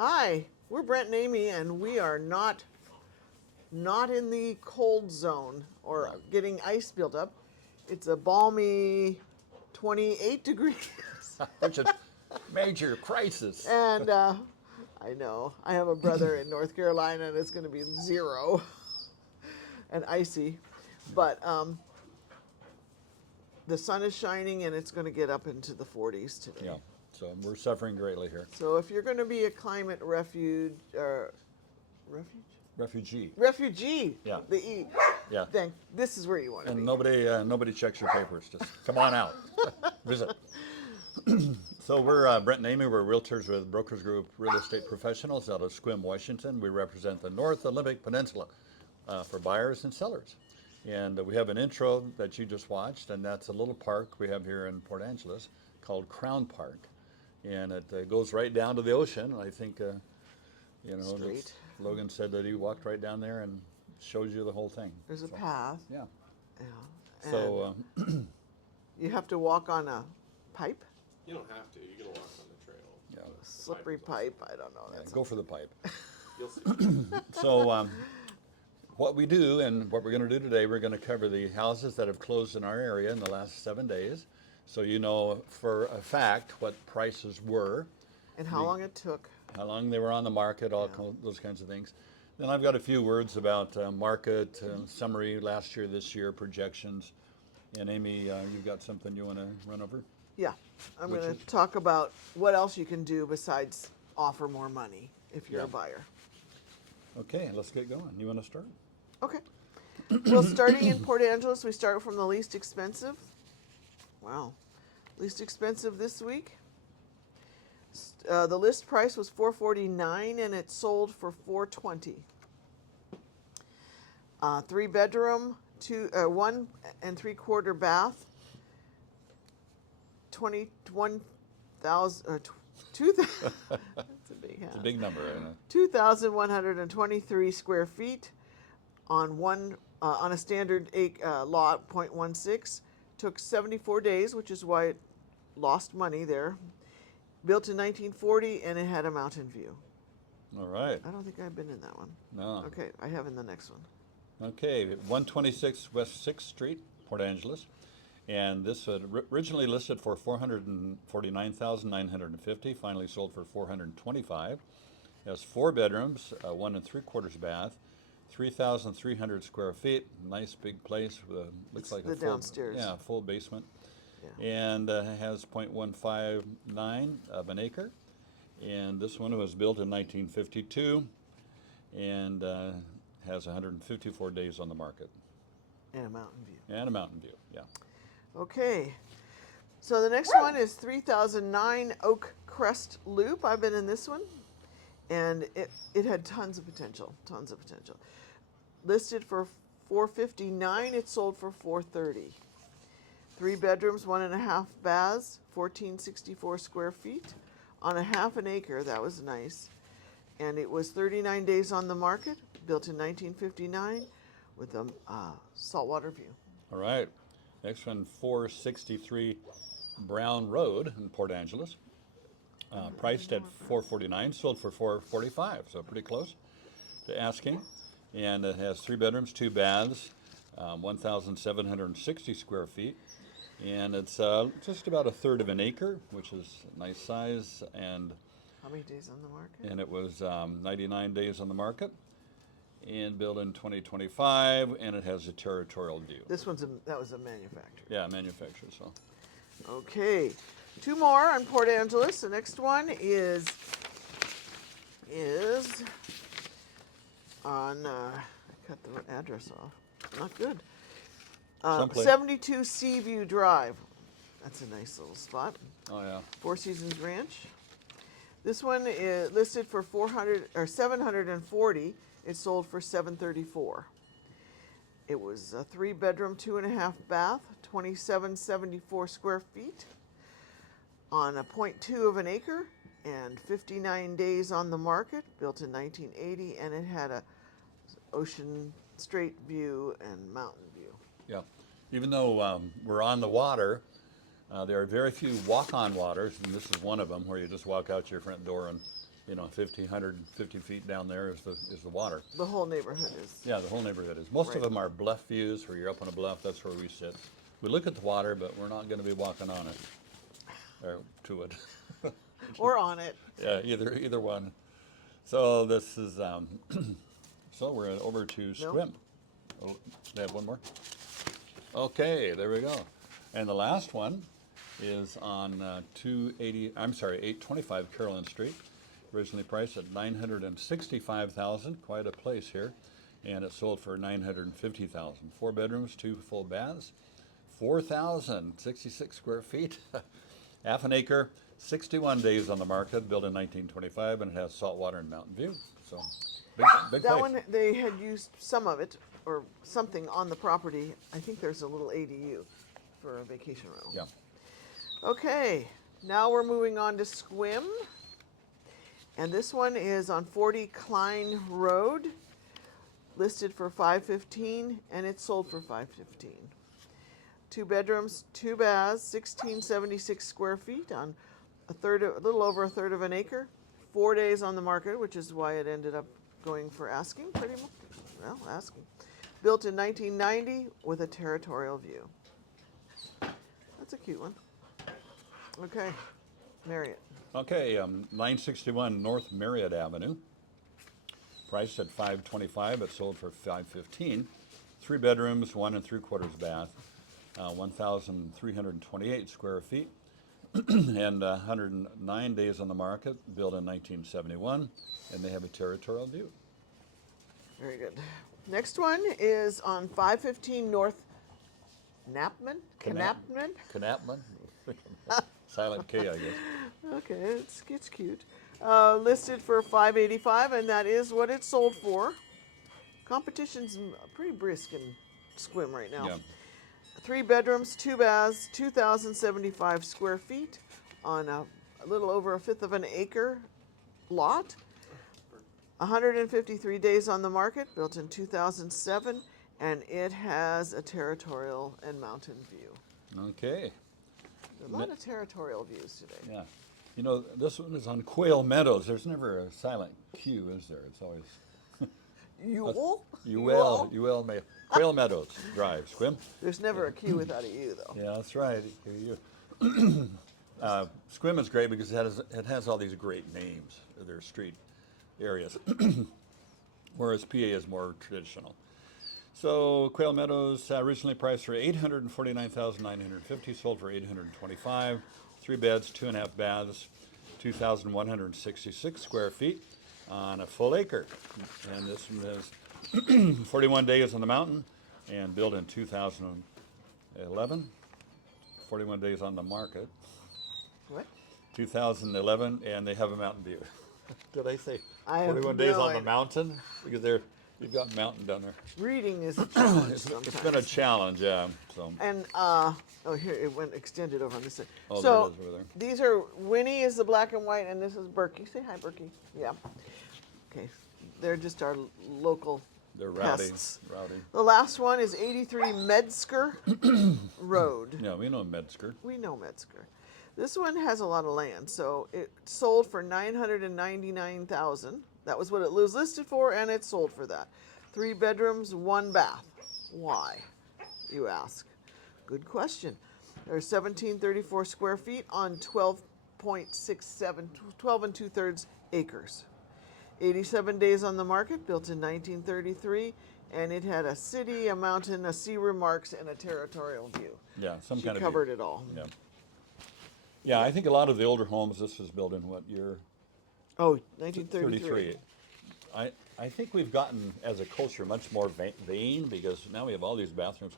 Hi, we're Brent and Amy, and we are not in the cold zone or No. getting ice built up. It's a balmy 28 degrees. Which is major crisis. And I know I have a brother in North Carolina, and it's going to be 0 and icy. But the sun is shining, and it's going to get up into the 40s today. Yeah. So we're suffering greatly here. So if you're going to be a climate refugee, Yeah. the E, Yeah. then this is where you want to And be. nobody checks your papers. Just come on out, visit. So we're Brent and Amy. We're realtors with Brokers Group Real Estate Professionals out of Sequim, Washington. We represent the North Olympic Peninsula for buyers and sellers. And we have an intro that you just watched, and that's a little park we have here in Port Angeles called Crown Park. And it goes right down to the ocean. I think, Strait. Logan said that he walked right down there and shows you the whole thing. There's a So, path. Yeah. Yeah. So, You have to walk on a pipe, You don't have to. You can walk on the trail. yeah, slippery pipe. I don't know. yeah, That's go for the pipe. You'll see. So, what we do and what we're going to do today, we're going to cover the houses that have closed in our area in the last 7 days. So you know for a fact what prices were, and how long it took. how long they were on the market, those kinds of things. Then I've got a few words about market summary last year, this year, projections. And Amy, you've got something you want to run over? Yeah, I'm Which going to is- talk about what else you can do besides offer more money if you're Yeah. a buyer. Okay, let's get going. You want to start? Okay. Well, starting in Port Angeles, we start from the least expensive. Wow. Least expensive this week. The list price was $449 and it sold for $420. 3-bedroom, 1 3/4 bath, 21,000 2,000. That's a big house. It's a big number, I know. 2,123 square feet on on a standard lot, 0.16. Took 74 days, which is why it lost money there. Built in 1940, and it had a mountain view. All right. I don't think I've been in that one. No. Okay, I have in the next one. Okay, 126 West 6th Street, Port Angeles. And this was originally listed for $449,950, finally sold for $425. It has 4 bedrooms, 1 3/4 bath, 3,300 square feet. Nice big place with looks It's like the a full, downstairs. yeah, full basement. Yeah. And has 0.159 of an acre. And this one was built in 1952 and has 154 days on the market. And a mountain view. And a mountain view, yeah. Okay. So the next one is 3009 Oak Crest Loop. I've been in this one. And it had tons of potential. Listed for $459, it sold for $430. 3 bedrooms, 1.5 baths, 1,464 square feet on a half an acre. That was nice. And it was 39 days on the market, built in 1959 with a saltwater view. All right. Next one, 463 Brown Road in Port Angeles. Priced at $449, sold for $445, so pretty close to asking. And it has 3 bedrooms, 2 baths, 1,760 square feet. And it's just about 1/3 of an acre, which is a nice size. And How many days on the market? it was 99 days on the market. And built in 2025, and it has a territorial view. This that was a manufacturer. Yeah, manufacturer. So Okay, 2 more on Port Angeles. The next one is on. I cut the address off. Not good. Someplace. 72 Seaview Drive. That's a nice little spot. oh yeah, Four Seasons Ranch. This one is listed for 740. It sold for $734. It was a 3-bedroom, 2.5 bath, 2,774 square feet on a 0.2 of an acre and 59 days on the market, built in 1980, and it had a ocean straight view and mountain view. yeah. Even though we're on the water, there are very few walk-on waters, and this is one of them where you just walk out your front door and you know, 50, 150 feet down there is the water. The whole neighborhood is. Yeah, the whole neighborhood is. Most of Right. them are bluff views, where you're up on a bluff. That's where we sit. We look at the water, but we're not going to be walking on it or to it. Or on it. Yeah, either one. So this is so we're over to Sequim. Oh, they have one more. Okay, there we go. And the last one is on 825 Carolyn Street. Originally priced at $965,000. Quite a place here, and it sold for $950,000. 4 bedrooms, 2 full baths, 4,066 square feet, half an acre, 61 days on the market. Built in 1925, and it has salt water and mountain view. So big That place. one, they had used some of it or something on the property. I think there's a little ADU for a vacation rental. Yeah. Okay, now we're moving on to Sequim. And this one is on 40 Klein Road, listed for $515, and it's sold for $515. 2 bedrooms, 2 baths, 1,676 square feet on a little over a third of an acre. 4 days on the market, which is why it ended up going for asking, pretty much. Well, asking. Built in 1990 with a territorial view. That's a cute one. Okay, Marriott. Okay, 961 North Marriott Avenue. Priced at $525, it sold for $515. 3 bedrooms, 1 3/4 bath, 1,328 square feet, and 109 days on the market. Built in 1971, and they have a territorial view. Very good. Next one is on 515 North Knapman? Knapman? Knapman? Silent K, I guess. Okay, it's cute. Listed for $585, and that is what it sold for. Competition's pretty brisk in Sequim right now. Yeah. 3 bedrooms, 2 baths, 2,075 square feet on a little over a fifth of an acre lot. 153 days on the market, built in 2007, and it has a territorial and mountain view. Okay. A lot of territorial views today. Yeah. You know, this one is on Quail Meadows. There's never a silent Q, is there? It's always Ewell Quail Meadows Drive, Sequim. There's never a Q without a U, though. Yeah, that's right. Sequim is great because it has all these great names. They're street areas, whereas PA is more traditional. So Quail Meadows originally priced for $849,950, sold for $825. 3 beds, 2.5 baths, 2,166 square feet on a full acre. And this one has 41 days on the mountain and built in 2011. 41 days on the market. What? 2011, and they have a mountain view. Did I say I have 41 days no on the idea. mountain? Because you've got mountain down there. Reading is a challenge It's sometimes. been a challenge, yeah. So And here it went extended over on this side. Oh, so there it is over there. these are Winnie is the black and white, and this is Berkey. Say hi, Berkey. Yeah. Okay, they're just our local they're rowdy, pests. rowdy. The last one is 83 Metzger Road. Yeah, we know Metzger. We know Metzger. This one has a lot of land, so it sold for $999,000. That was what it was listed for, and it sold for that. 3 bedrooms, 1 bath. Why, you ask? Good question. There's 1,734 square feet on 12.67, 12 2/3 acres. 87 days on the market, built in 1933, and it had a city, a mountain, a sea remarks, and a territorial view. Yeah, some She kind of covered it all. Yeah. Yeah, I think a lot of the older homes, this was built in what year? Oh, 1933. 33. I think we've gotten, as a culture, much more vain because now we have all these bathrooms.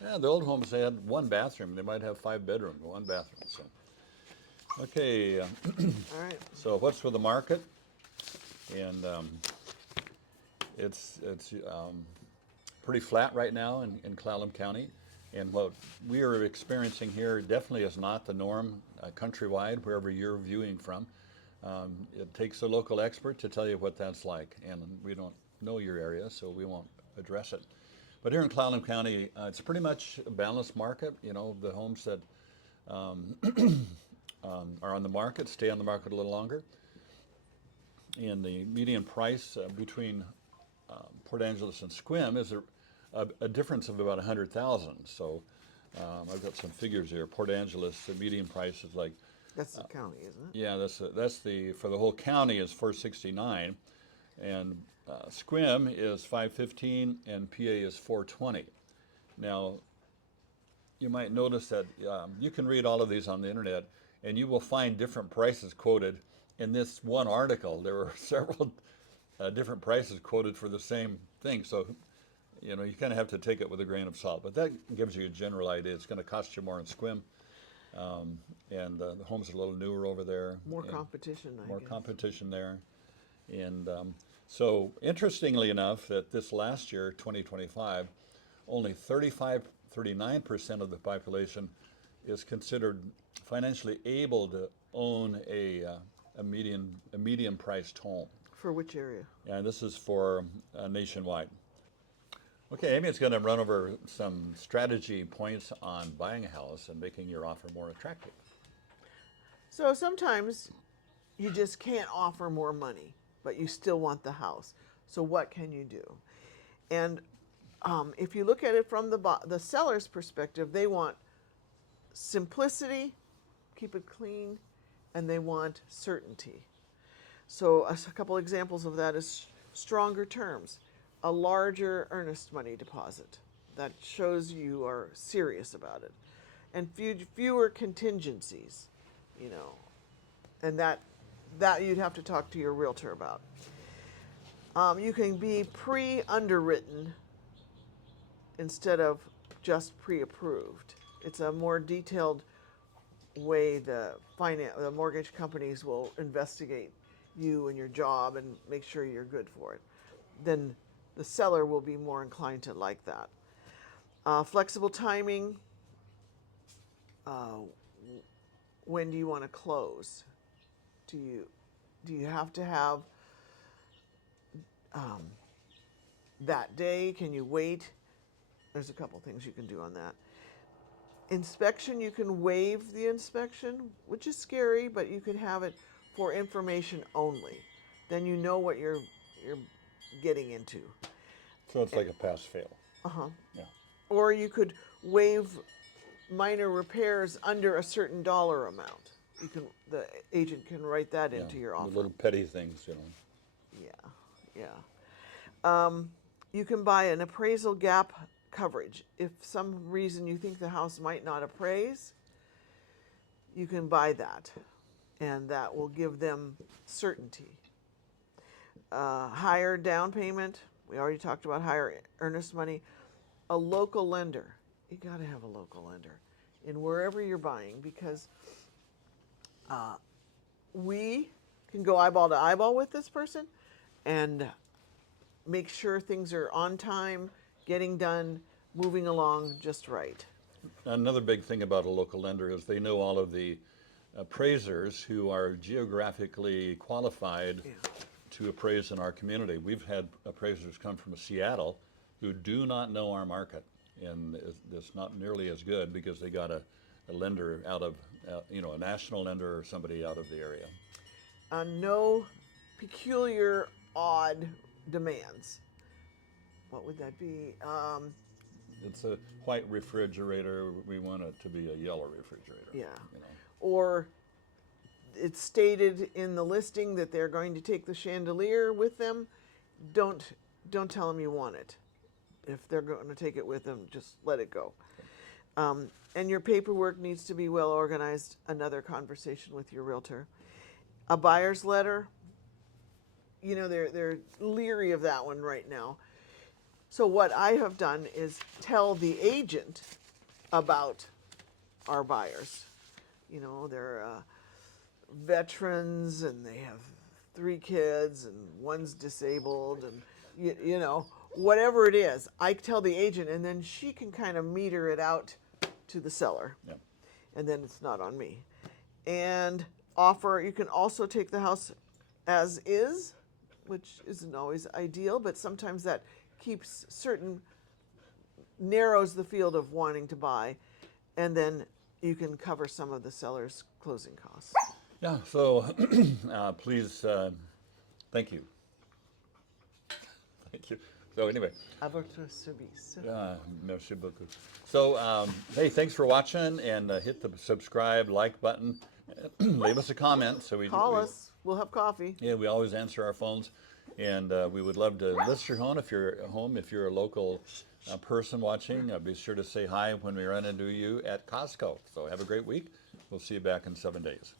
Yeah, the old homes, they had 1 bathroom. They might have 5 bedrooms, 1 bathroom. So, okay, All right. so what's for the market? And it's pretty flat right now in Clallam County. And what we are experiencing here definitely is not the norm countrywide, wherever you're viewing from. It takes a local expert to tell you what that's like, and we don't know your area, so we won't address it. But here in Clallam County, it's pretty much a balanced market. You know, the homes that are on the market stay on the market a little longer. And the median price between Port Angeles and Sequim is a difference of about 100,000. So I've got some figures here. Port Angeles, the median price is like, That's the county, isn't it? yeah, that's the for the whole county is 469, and Sequim is 515, and PA is 420. Now, you might notice that you can read all of these on the internet, and you will find different prices quoted. In this one article, there were several different prices quoted for the same thing. So, you know, you kind of have to take it with a grain of salt. But that gives you a general idea. It's going to cost you more in Sequim, and the homes are a little newer over there. More and competition, I more guess. competition there. And so, interestingly enough, that this last year, 2025, only 39% of the population is considered financially able to own a medium priced home. For which area? And this is for nationwide. Okay, Amy's going to run over some strategy points on buying a house and making your offer more attractive. So sometimes you just can't offer more money, but you still want the house. So what can you do? And if you look at it from the seller's perspective, they want simplicity, keep it clean, and they want certainty. So a couple examples of that is stronger terms, a larger earnest money deposit that shows you are serious about it, and fewer contingencies, you know, and that you'd have to talk to your realtor about. You can be pre-underwritten instead of just pre-approved. It's a more detailed way the mortgage companies will investigate you and your job and make sure you're good for it. Then the seller will be more inclined to like that. Flexible timing. When do you want to close? Do you have to have that day? Can you wait? There's a couple things you can do on that. Inspection, you can waive the inspection, which is scary, but you can have it for information only. Then you know what you're getting into. So it's like a pass-fail. Uh-huh. Yeah. Or you could waive minor repairs under a certain dollar amount. The agent can write that into your offer. The little petty things, you know. Yeah. You can buy an appraisal gap coverage. If some reason you think the house might not appraise, you can buy that, and that will give them certainty. Higher down payment. We already talked about higher earnest money. A local lender. You got to have a local lender in wherever you're buying, because we can go eyeball to eyeball with this person and make sure things are on time, getting done, moving along just right. Another big thing about a local lender is they know all of the appraisers who are geographically qualified to appraise in our community. We've had appraisers come from Seattle who do not know our market, and it's not nearly as good because they got a lender out of, a national lender or somebody out of the area. No peculiar, odd demands. What would that be? It's a white refrigerator. We want it to be a yellow refrigerator. Yeah. You know. Or it's stated in the listing that they're going to take the chandelier with them. Don't tell them you want it. If they're going to take it with them, just let it go. And your paperwork needs to be well organized. Another conversation with your realtor. A buyer's letter. You know, they're leery of that one right now. So what I have done is tell the agent about our buyers. You know, they're veterans and they have 3 kids and one's disabled, and you know, whatever it is, I tell the agent, and then she can kind of meter it out to the seller. Yeah. And then it's not on me. And offer, you can also take the house as is, which isn't always ideal, but sometimes that narrows the field of wanting to buy, and then you can cover some of the seller's closing costs. Yeah, so please Thank you. Thank you. So anyway, À votre service. merci beaucoup. So, hey, thanks for watching, and hit the subscribe, like button. Leave us a comment. So Call us. We'll have coffee. Yeah, we always answer our phones, and we would love to list your home if you're at home. If you're a local person watching, be sure to say hi when we run into you at Costco. So have a great week. We'll see you back in 7 days.